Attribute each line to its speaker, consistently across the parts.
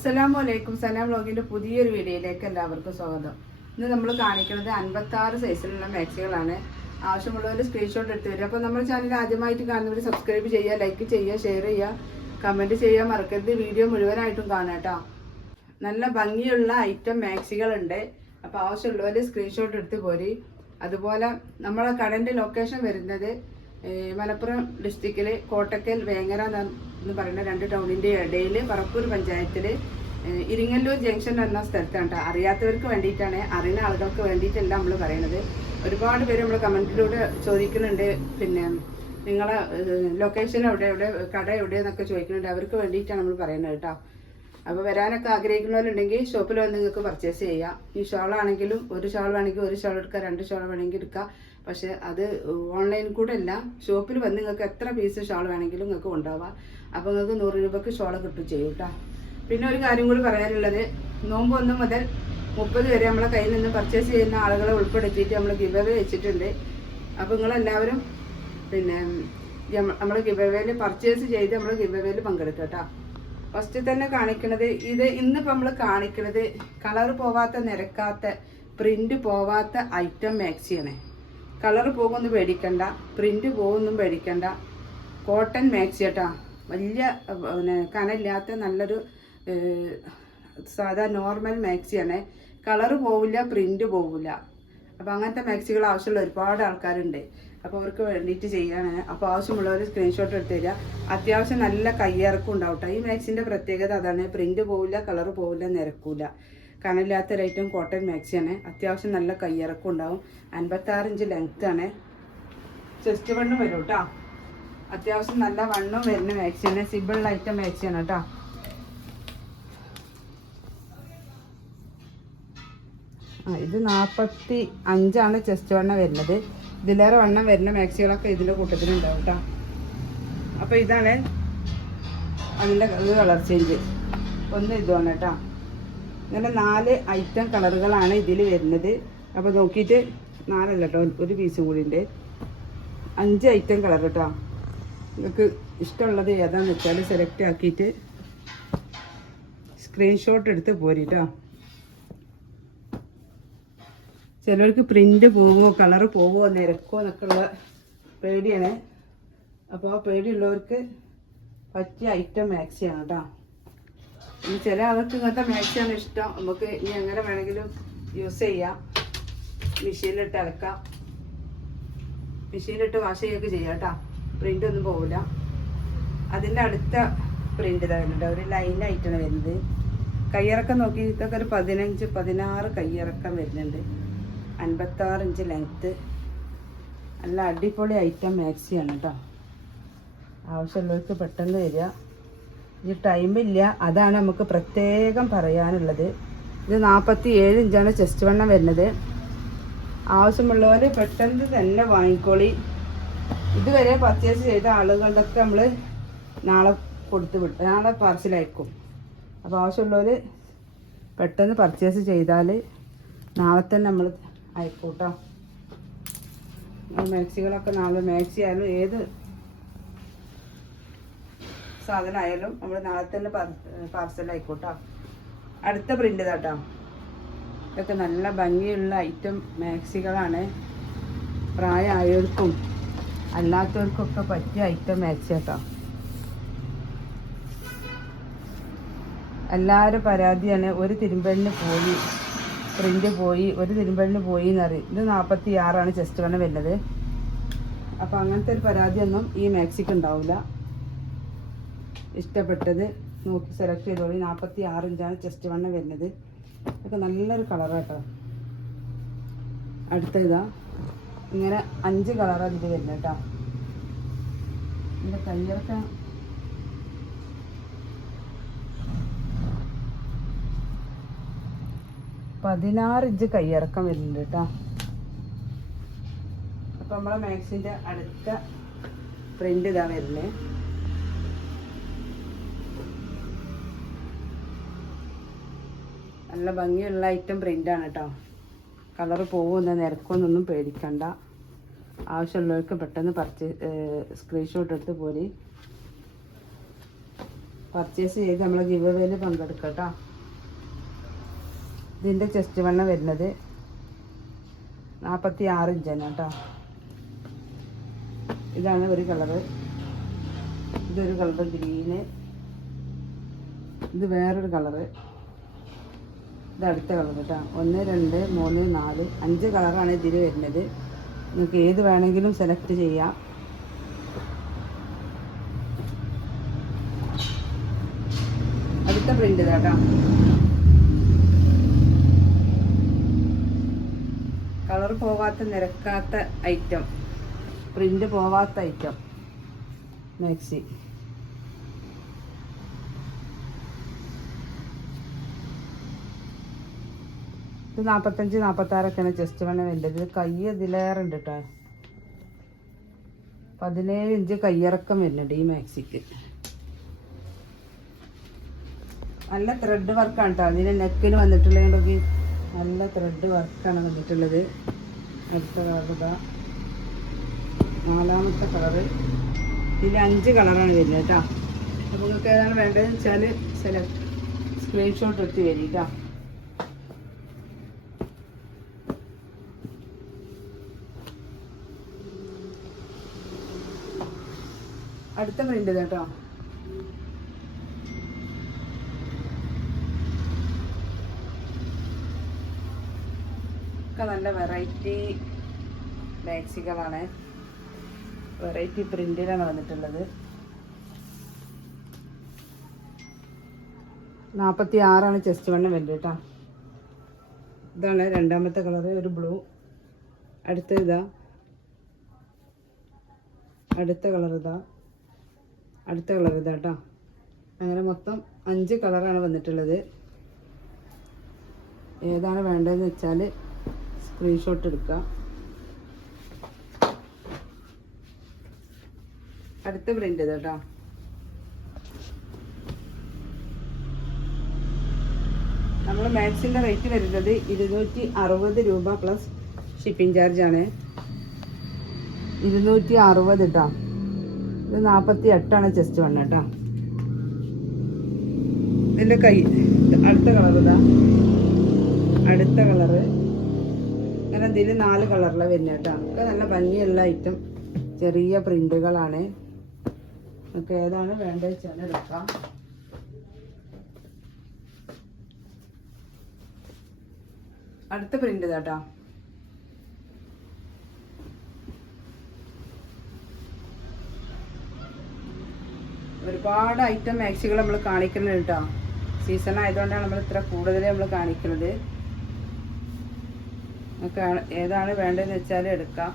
Speaker 1: അസ്സലാമു അലൈക്കും സലാം വ്ലോഗിന്റെ പുതിയൊരു വീഡിയോയിലേക്ക് എല്ലാവർക്കും സ്വാഗതം ഇന്ന് നമ്മൾ കാണിക്കുന്നത് അൻപത്താറ് സൈസിലുള്ള മാക്സികളാണ് ആവശ്യമുള്ളവർ സ്ക്രീൻഷോട്ട് എടുത്ത് തരും അപ്പോൾ നമ്മുടെ ചാനൽ ആദ്യമായിട്ട് കാണുന്നവർ സബ്സ്ക്രൈബ് ചെയ്യുക ലൈക്ക് ചെയ്യുക ഷെയർ ചെയ്യുക കമൻറ്റ് ചെയ്യുക മറക്കരുത് വീഡിയോ മുഴുവനായിട്ടും കാണാം നല്ല ഭംഗിയുള്ള ഐറ്റം മാക്സികളുണ്ട് അപ്പോൾ ആവശ്യമുള്ളവർ സ്ക്രീൻഷോട്ട് എടുത്ത് പോരി അതുപോലെ നമ്മളെ കടൻ്റെ ലൊക്കേഷൻ വരുന്നത് മലപ്പുറം ഡിസ്ട്രിക്റ്റില് കോട്ടക്കൽ വേങ്ങര എന്ന് പറയുന്ന രണ്ട് ടൗണിന്റെ ഇടയിൽ പറപ്പൂർ പഞ്ചായത്തില് ഇരിങ്ങല്ലൂർ ജംഗ്ഷൻ എന്ന സ്ഥലത്താണ് അറിയാത്തവർക്ക് വേണ്ടിയിട്ടാണ് അറിയുന്ന ആളുകൾക്ക് വേണ്ടിയിട്ടല്ല നമ്മൾ പറയുന്നത് ഒരുപാട് പേര് നമ്മൾ കമന്റിലൂടെ ചോദിക്കുന്നുണ്ട് പിന്നെ നിങ്ങളെ ലൊക്കേഷൻ എവിടെ എവിടെ കട എവിടെ എന്നൊക്കെ ചോദിക്കുന്നുണ്ട് അവർക്ക് വേണ്ടിയിട്ടാണ് നമ്മൾ പറയുന്നത് കേട്ടോ അപ്പോൾ വരാനൊക്കെ ആഗ്രഹിക്കുന്നവരുണ്ടെങ്കിൽ ഷോപ്പിൽ വന്ന് നിങ്ങൾക്ക് പർച്ചേസ് ചെയ്യാം ഈ ഷോളാണെങ്കിലും ഒരു ഷോൾ വേണമെങ്കിൽ ഒരു ഷോൾ എടുക്കാം രണ്ട് ഷോൾ വേണമെങ്കിൽ എടുക്കാം പക്ഷേ അത് ഓൺലൈൻ കൂടെ അല്ല ഷോപ്പിൽ വന്ന് നിങ്ങൾക്ക് എത്ര പീസ് ഷാൾ വേണമെങ്കിലും നിങ്ങൾക്ക് ഉണ്ടാവാം അപ്പോൾ നിങ്ങൾക്ക് നൂറ് രൂപയ്ക്ക് ഷോൾ കിട്ടും ചെയ്യും കേട്ടോ പിന്നെ ഒരു കാര്യം കൂടി പറയാനുള്ളത് നോമ്പ് ഒന്ന് മുതൽ മുപ്പത് വരെ നമ്മളെ കയ്യിൽ നിന്ന് പർച്ചേസ് ചെയ്യുന്ന ആളുകളെ ഉൾപ്പെടുത്തിയിട്ട് നമ്മൾ ഗിവ് വെച്ചിട്ടുണ്ട് അപ്പോൾ നിങ്ങളെല്ലാവരും പിന്നെ നമ്മൾ ഗിവ് പർച്ചേസ് ചെയ്ത് നമ്മൾ ഗിവ് അവേയിൽ പങ്കെടുക്കുക കേട്ടോ ഫസ്റ്റ് തന്നെ കാണിക്കുന്നത് ഇത് ഇന്നിപ്പോൾ നമ്മൾ കാണിക്കുന്നത് കളർ പോവാത്ത നിരക്കാത്ത പ്രിൻ്റ് പോവാത്ത ഐറ്റം മാക്സിയാണേ കളർ പോകുമെന്ന് പേടിക്കണ്ട പ്രിൻ്റ് പോകുമെന്നും പേടിക്കണ്ട കോട്ടൺ മാക്സി വലിയ പിന്നെ കനമില്ലാത്ത നല്ലൊരു സാധാ നോർമൽ മാക്സിയാണ് കളർ പോവില്ല പ്രിൻ്റ് പോവില്ല അപ്പോൾ അങ്ങനത്തെ മാക്സികൾ ആവശ്യമുള്ള ഒരുപാട് ആൾക്കാരുണ്ട് അപ്പോൾ അവർക്ക് വേണ്ടിയിട്ട് ചെയ്യാണ് അപ്പോൾ ആവശ്യമുള്ളവർ സ്ക്രീൻഷോട്ട് എടുത്തു തരിക അത്യാവശ്യം നല്ല കയ്യിറക്കും ഉണ്ടാവട്ടെ ഈ മാക്സിൻ്റെ പ്രത്യേകത അതാണ് പ്രിൻ്റ് പോവില്ല കളർ പോവില്ല നിരക്കൂല കനമില്ലാത്തൊരൈറ്റം കോട്ടൺ മാക്സിയാണ് അത്യാവശ്യം നല്ല കയ്യിറക്കം ഉണ്ടാവും ആറ് ഇഞ്ച് ലെങ്ത് ആണ് ചെസ്റ്റ് വണ്ണം വരും കേട്ടോ അത്യാവശ്യം നല്ല വണ്ണം വരുന്ന മാക്സിയാണ് സിബിൾ ഐറ്റം മാക്സിയാണ് കേട്ടോ ഇത് നാൽപ്പത്തി അഞ്ചാണ് ചെസ്റ്റ് വണ്ണം വരുന്നത് ഇതിലേറെ വണ്ണം വരുന്ന മാക്സികളൊക്കെ ഇതിൻ്റെ കൂട്ടത്തിലുണ്ടാവും കേട്ടോ അപ്പോൾ ഇതാണ് അതിൻ്റെ കളർ ചേഞ്ച് ഒന്ന് ഇതുമാണ് കേട്ടോ ഇങ്ങനെ നാല് ഐറ്റം കളറുകളാണ് ഇതിൽ വരുന്നത് അപ്പോൾ നോക്കിയിട്ട് നാലല്ല കേട്ടോ ഒരു പീസ് ഉണ്ട് അഞ്ച് ഐറ്റം കളർ കേട്ടോ നിങ്ങൾക്ക് ഇഷ്ടമുള്ളത് ഏതാണെന്ന് വെച്ചാൽ സെലക്ട് ആക്കിയിട്ട് സ്ക്രീൻഷോട്ട് എടുത്ത് പോരിട്ടോ കേട്ടോ ചിലർക്ക് പ്രിൻ്റ് പോകുമോ കളറ് പോകുമോ നിരക്കോ എന്നൊക്കെ ഉള്ള പേടിയാണ് അപ്പോൾ പേടിയുള്ളവർക്ക് പറ്റിയ ഐറ്റം മാക്സിയാണ് കേട്ടോ ഇനി ചില ആൾക്ക് ഇങ്ങനത്തെ മാക്സിയാണ് ഇഷ്ടം നമുക്ക് ഇനി എങ്ങനെ വേണമെങ്കിലും യൂസ് ചെയ്യാം മെഷീനിലിട്ട് അലക്കാം മെഷീനിലിട്ട് വാഷ് ചെയ്യുകയൊക്കെ ചെയ്യാം കേട്ടോ പ്രിൻ്റ് ഒന്നും പോവില്ല അതിൻ്റെ അടുത്ത പ്രിൻ്റ് വരുന്നുണ്ട് ഒരു ലൈനായിട്ടാണ് വരുന്നത് കയ്യിറക്കം നോക്കി ഇതൊക്കെ ഒരു പതിനഞ്ച് പതിനാറ് കയ്യിറക്കം വരുന്നുണ്ട് അൻപത്താറ് ഇഞ്ച് ലെങ്ത്ത് നല്ല അടിപൊളി ഐറ്റം മാക്സിയാണ് കേട്ടോ ആവശ്യമുള്ളവർക്ക് പെട്ടെന്ന് വരിക ടൈം ടൈമില്ല അതാണ് നമുക്ക് പ്രത്യേകം പറയാനുള്ളത് ഇത് നാൽപ്പത്തി ഏഴ് ഇഞ്ചാണ് ചെസ്റ്റ് വണ്ണം വരുന്നത് ആവശ്യമുള്ളവർ പെട്ടെന്ന് തന്നെ വാങ്ങിക്കോളി ഇതുവരെ പർച്ചേസ് ചെയ്ത ആളുകളുടെയൊക്കെ നമ്മൾ നാളെ കൊടുത്ത് വിട്ടു നാളെ പാർസൽ അയക്കും അപ്പോൾ ആവശ്യമുള്ളവർ പെട്ടെന്ന് പർച്ചേസ് ചെയ്താൽ നാളെ തന്നെ നമ്മൾ അയക്കൂട്ടോ മാക്സികളൊക്കെ നാളെ മാക്സി ആയാലും ഏത് സാധനമായാലും നമ്മൾ നാളെ തന്നെ പാർസലായിക്കോട്ടോ അടുത്ത പ്രിൻ്റ് കേട്ടോ ഇതൊക്കെ നല്ല ഭംഗിയുള്ള ഐറ്റം മാക്സികളാണ് പ്രായമായവർക്കും അല്ലാത്തവർക്കൊക്കെ പറ്റിയ ഐറ്റം മാക്സി കേട്ടോ എല്ലാവരും പരാതിയാണ് ഒരു തിരുമ്പലിന് പോയി പ്രിൻ്റ് പോയി ഒരു തിരുമ്പലിന് പോയി എന്നറി ഇത് നാൽപ്പത്തി ആറാണ് ചെസ്റ്റ് വണ്ണ വരുന്നത് അപ്പോൾ അങ്ങനത്തെ ഒരു പരാതിയൊന്നും ഈ മാക്സിക്ക് ഉണ്ടാവില്ല ഇഷ്ടപ്പെട്ടത് നോക്കി സെലക്ട് ചെയ്തോളി നാൽപ്പത്തി ആറ് ഇഞ്ചാണ് ചെസ്റ്റ് വണ്ണ വരുന്നത് ഇതൊക്കെ നല്ലൊരു കളറാട്ടോ കേട്ടോ അടുത്ത ഇതാ ഇങ്ങനെ അഞ്ച് കളറാണ് ഇത് വരുന്നത് കേട്ടോ ഇതിൻ്റെ കയ്യിറക്ക പതിനാറ് ഇഞ്ച് കയ്യിറക്കം വരുന്നുണ്ട് കേട്ടോ അപ്പം നമ്മളെ മാക്സിൻ്റെ അടുത്ത പ്രിൻ്റ് ഇതാ വരുന്നത് നല്ല ഭംഗിയുള്ള ഐറ്റം പ്രിൻ്റാണ് കേട്ടോ കളർ പോകുമെന്ന നിരക്കൊന്നൊന്നും പേടിക്കണ്ട ആവശ്യമുള്ളവർക്ക് പെട്ടെന്ന് പർച്ചേസ് സ്ക്രീൻഷോട്ട് എടുത്ത് പോലെ പർച്ചേസ് ചെയ്ത് നമ്മൾ ഗിവ് അവേയിൽ പങ്കെടുക്കട്ടോ ഇതിൻ്റെ ചെസ്റ്റ് വണ്ണം വരുന്നത് നാൽപ്പത്തി ആറ് ഇഞ്ചാണ് കേട്ടോ ഇതാണ് ഒരു കളറ് ഇതൊരു കളറ് ഗ്രീന് ഇത് വേറൊരു കളറ് ഇത് അടുത്ത കളർ കേട്ടോ ഒന്ന് രണ്ട് മൂന്ന് നാല് അഞ്ച് കളറാണ് ഇതിൽ വരുന്നത് നിങ്ങൾക്ക് ഏത് വേണമെങ്കിലും സെലക്ട് ചെയ്യാം അടുത്ത പ്രിൻ്റ് കേട്ടോ കളർ പോവാത്ത നിരക്കാത്ത ഐറ്റം പ്രിൻ്റ് പോവാത്ത ഐറ്റം മാക്സി ഇത് നാൽപ്പത്തഞ്ച് നാൽപ്പത്താറൊക്കെയാണ് ജസ്റ്റ് വേണം വേണ്ടത് ഇത് കൈ ഇതിലേറെ ഉണ്ട് കേട്ടോ പതിനേഴ് ഇഞ്ച് കയ്യിറക്കം വരുന്നുണ്ട് ഈ മാക്സിക്ക് നല്ല ത്രെഡ് വർക്കാണ് കേട്ടോ അതിൻ്റെ നെക്കിന് വന്നിട്ടുള്ളതുകൊണ്ടൊക്കെ നല്ല ത്രെഡ് വർക്കാണ് വന്നിട്ടുള്ളത് അടുത്ത നാലാമത്തെ കളറ് ഇതിന് അഞ്ച് കളറാണ് വരുന്നത് കേട്ടോ അപ്പോൾ നിങ്ങൾക്ക് ഏതാണ് വേണ്ടതെന്ന് വെച്ചാൽ സെലക്ട് സ്ക്രീൻഷോട്ട് എടുത്ത് വരിക കേട്ടോ അടുത്ത പ്രിൻ്റ് കേട്ടോ ഒക്കെ നല്ല വെറൈറ്റി ബാക്സികളാണ് വെറൈറ്റി പ്രിന്റിലാണ് വന്നിട്ടുള്ളത് നാൽപ്പത്തി ആറാണ് ചെസ്റ്റ് വണ്ണം വരുന്നത് കേട്ടോ ഇതാണ് രണ്ടാമത്തെ കളറ് ഒരു ബ്ലൂ അടുത്ത ഇതാ അടുത്ത കളർ ഇതാ അടുത്ത കളർ ഇതാ കേട്ടോ അങ്ങനെ മൊത്തം അഞ്ച് കളറാണ് വന്നിട്ടുള്ളത് ഏതാണ് വേണ്ടതെന്ന് വെച്ചാൽ സ്ക്രീൻഷോട്ട് എടുക്കുക അടുത്ത പ്രിൻ്റ് ഇത് നമ്മൾ മാക്സിൻ്റെ റേറ്റ് വരുന്നത് ഇരുന്നൂറ്റി അറുപത് രൂപ പ്ലസ് ഷിപ്പിംഗ് ചാർജാണ് ഇരുന്നൂറ്റി അറുപത് കേട്ടോ ഇത് നാൽപ്പത്തി എട്ടാണ് ചെസ്റ്റ് വണ്ണം കേട്ടോ ഇതിൻ്റെ കൈ അടുത്ത കളർ ഇതാ അടുത്ത കളറ് അങ്ങനെ ഇതിൽ നാല് കളറില് വരുന്ന കേട്ടോ ഒക്കെ നല്ല ഭംഗിയുള്ള ഐറ്റം ചെറിയ പ്രിൻ്റുകളാണ് നമുക്ക് ഏതാണ് വേണ്ടത് വെച്ചാൽ എടുക്കാം അടുത്ത പ്രിൻ്റ് ഇതാട്ടോ ഒരുപാട് ഐറ്റം മാക്സികൾ നമ്മൾ കാണിക്കുന്നുണ്ട് കേട്ടോ സീസൺ ആയതുകൊണ്ടാണ് നമ്മൾ ഇത്ര കൂടുതൽ നമ്മൾ കാണിക്കുന്നത് ഏതാണ് വേണ്ടതെന്ന് വെച്ചാൽ എടുക്കാം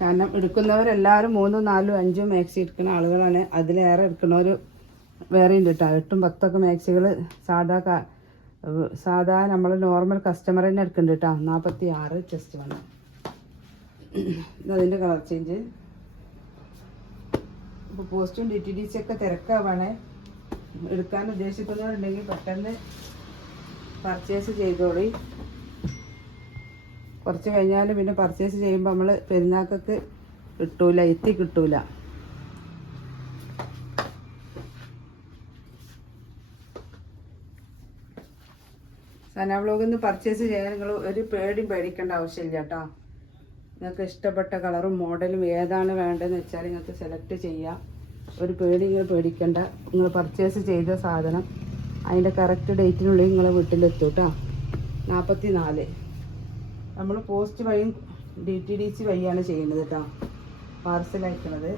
Speaker 1: കാരണം എടുക്കുന്നവരെല്ലാവരും മൂന്നും നാലും അഞ്ചും മാക്സി എടുക്കുന്ന ആളുകളാണ് അതിലേറെ എടുക്കുന്നവർ വേറെ ഉണ്ട് കേട്ടോ എട്ടും പത്തൊക്കെ മാക്സികൾ സാധാ സാധാ നമ്മൾ നോർമൽ കസ്റ്റമർ തന്നെ എടുക്കുന്നുണ്ട് കേട്ടോ നാൽപ്പത്തി ആറ് ചെസ്റ്റ് വേണം അതിൻ്റെ കളർ ചേഞ്ച് അപ്പോൾ പോസ്റ്റും ഡി ടി ഡി സി ഒക്കെ തിരക്കാവാണേ എടുക്കാൻ ഉദ്ദേശിക്കുന്നവരുണ്ടെങ്കിൽ പെട്ടെന്ന് പർച്ചേസ് ചെയ്തോളി കുറച്ച് കഴിഞ്ഞാൽ പിന്നെ പർച്ചേസ് ചെയ്യുമ്പോൾ നമ്മൾ പെരുന്നാക്കൊക്കെ കിട്ടൂല എത്തി കിട്ടൂല സന വ്ളോഗിൽ നിന്ന് പർച്ചേസ് ചെയ്യാൻ നിങ്ങൾ ഒരു പേടിയും പേടിക്കേണ്ട ആവശ്യമില്ല കേട്ടോ നിങ്ങൾക്ക് ഇഷ്ടപ്പെട്ട കളറും മോഡലും ഏതാണ് വേണ്ടതെന്ന് വെച്ചാൽ നിങ്ങൾക്ക് സെലക്ട് ചെയ്യാം ഒരു പേടി നിങ്ങൾ പേടിക്കേണ്ട നിങ്ങൾ പർച്ചേസ് ചെയ്ത സാധനം അതിൻ്റെ കറക്റ്റ് ഡേറ്റിനുള്ളിൽ നിങ്ങളെ വീട്ടിലെത്തും കേട്ടോ നാൽപ്പത്തി നാല് നമ്മൾ പോസ്റ്റ് വഴിയും ഡി ടി ഡി സി വഴിയാണ് ചെയ്യുന്നത് കേട്ടോ പാർസൽ അയക്കുന്നത്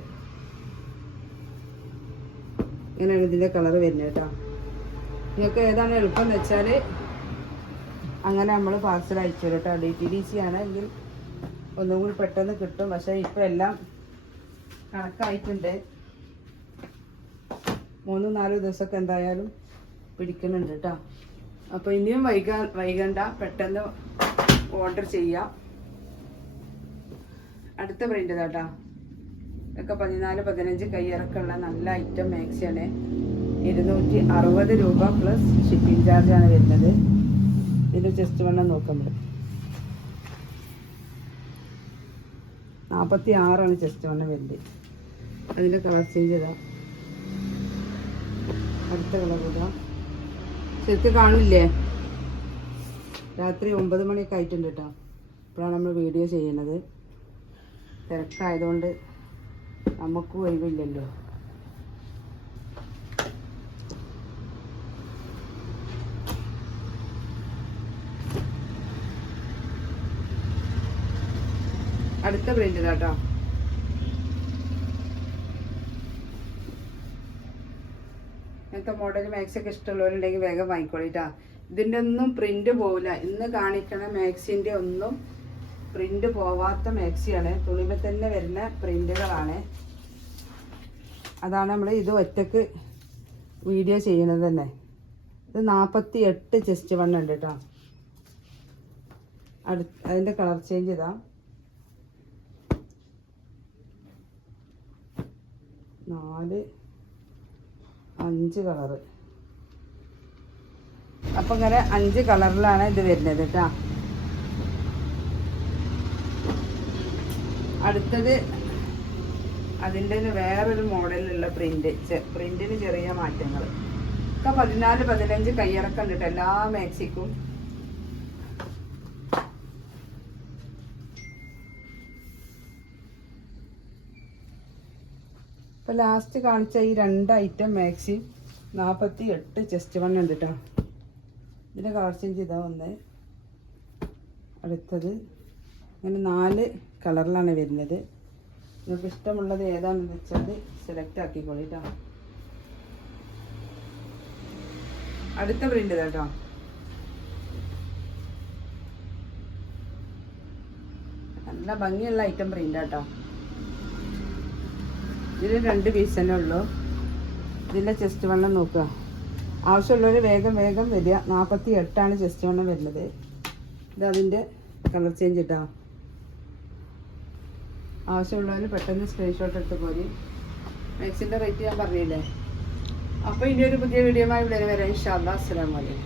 Speaker 1: ഇങ്ങനെയാണ് ഇതിൻ്റെ കളർ വരുന്നത് കേട്ടോ നിങ്ങൾക്ക് ഏതാണ് എളുപ്പം എന്ന് വെച്ചാൽ അങ്ങനെ നമ്മൾ പാർസൽ അയച്ചു കേട്ടോ ഡി ടി ഡി സി ആണെങ്കിൽ ഒന്നും കൂടി പെട്ടെന്ന് കിട്ടും പക്ഷേ ഇപ്പം എല്ലാം കണക്കായിട്ടുണ്ട് മൂന്ന് നാല് ദിവസമൊക്കെ എന്തായാലും പിടിക്കുന്നുണ്ട് കേട്ടോ അപ്പോൾ ഇനിയും വൈകാ വൈകണ്ട പെട്ടെന്ന് ഓർഡർ ചെയ്യാം അടുത്ത പ്രിന്റ് കേട്ടോ ഇതൊക്കെ പതിനാല് പതിനഞ്ച് കയ്യിറക്കുള്ള നല്ല ഐറ്റം മാക്സിയാണ് ഇരുന്നൂറ്റി അറുപത് രൂപ പ്ലസ് ഷിപ്പിംഗ് ചാർജാണ് വരുന്നത് ഇതിൻ്റെ ജസ്റ്റ് വേണം നോക്കാൻ നാൽപ്പത്തി ആറാണ് ചെസ്റ്റ് വന്ന വലിയ അതിൻ്റെ കളർ ചേഞ്ച് ചെയ്താൽ അടുത്ത കളർ ഇതാ ശരിക്കും കാണില്ലേ രാത്രി ഒമ്പത് മണിയൊക്കെ ആയിട്ടുണ്ട് കേട്ടോ ഇപ്പോഴാണ് നമ്മൾ വീഡിയോ ചെയ്യണത് തിരക്കായതുകൊണ്ട് നമുക്ക് ഒഴിവില്ലല്ലോ അടുത്ത പ്രിന്റ് കേട്ടോ ഇങ്ങനത്തെ മോഡൽ മാക്സൊക്കെ ഇഷ്ടമുള്ളവരുണ്ടെങ്കിൽ വേഗം വാങ്ങിക്കോളിട്ടാ ഇതിൻ്റെ ഒന്നും പ്രിന്റ് പോവില്ല ഇന്ന് കാണിക്കണ മാക്സിൻ്റെ ഒന്നും പ്രിന്റ് പോവാത്ത മാക്സിയാണ് തുണിമ തന്നെ വരുന്ന പ്രിന്റുകളാണ് അതാണ് നമ്മൾ ഇത് ഒറ്റക്ക് വീഡിയോ ചെയ്യുന്നത് തന്നെ ഇത് നാൽപ്പത്തി എട്ട് ചെസ്റ്റ് ഉണ്ട് കേട്ടോ അടു അതിൻ്റെ കളർ ചേഞ്ച് ഇതാണ് നാല് അഞ്ച് കളറ് അപ്പം ഇങ്ങനെ അഞ്ച് കളറിലാണ് ഇത് വരുന്നത് കേട്ടോ അടുത്തത് അതിൻ്റെ വേറൊരു മോഡലിലുള്ള പ്രിൻ്റ് പ്രിൻറ്റിന് ചെറിയ മാറ്റങ്ങൾ ഇപ്പം പതിനാല് പതിനഞ്ച് കയ്യിറക്കം കിട്ടും എല്ലാ മാക്സിക്കും അപ്പോൾ ലാസ്റ്റ് കാണിച്ച ഈ രണ്ട് ഐറ്റം മാക്സി നാൽപ്പത്തി എട്ട് ചെസ്റ്റ് വൺ ഉണ്ട് കേട്ടോ ഇതിൻ്റെ കളർ ചേഞ്ച് ഇതാ വന്നേ അടുത്തത് അങ്ങനെ നാല് കളറിലാണ് വരുന്നത് നിങ്ങൾക്ക് ഇഷ്ടമുള്ളത് ഏതാണെന്ന് വെച്ചാൽ സെലക്ട് ആക്കിക്കോളി കേട്ടോ അടുത്ത പ്രിൻ്റ് കേട്ടോ നല്ല ഭംഗിയുള്ള ഐറ്റം പ്രിൻ്റ് കേട്ടോ ഇതിൽ രണ്ട് പീസ് തന്നെ ഉള്ളൂ ഇതിൻ്റെ ചെസ്റ്റ് വെള്ളം നോക്കുക ആവശ്യമുള്ളവർ വേഗം വേഗം വരിക നാൽപ്പത്തി എട്ടാണ് ചെസ്റ്റ് വെള്ളം വരുന്നത് ഇത് അതിൻ്റെ കളർ ചേഞ്ച് ഇട്ടാ ആവശ്യമുള്ളവർ പെട്ടെന്ന് സ്ക്രീൻഷോട്ട് എടുത്ത് പോരി മാക്സിൻ്റെ റേറ്റ് ഞാൻ പറഞ്ഞില്ലേ അപ്പോൾ ഇനി ഒരു പുതിയ വീഡിയോ ആയി ഇവിടെ വരാം ഇൻഷാ അല്ലാ അസ്സാം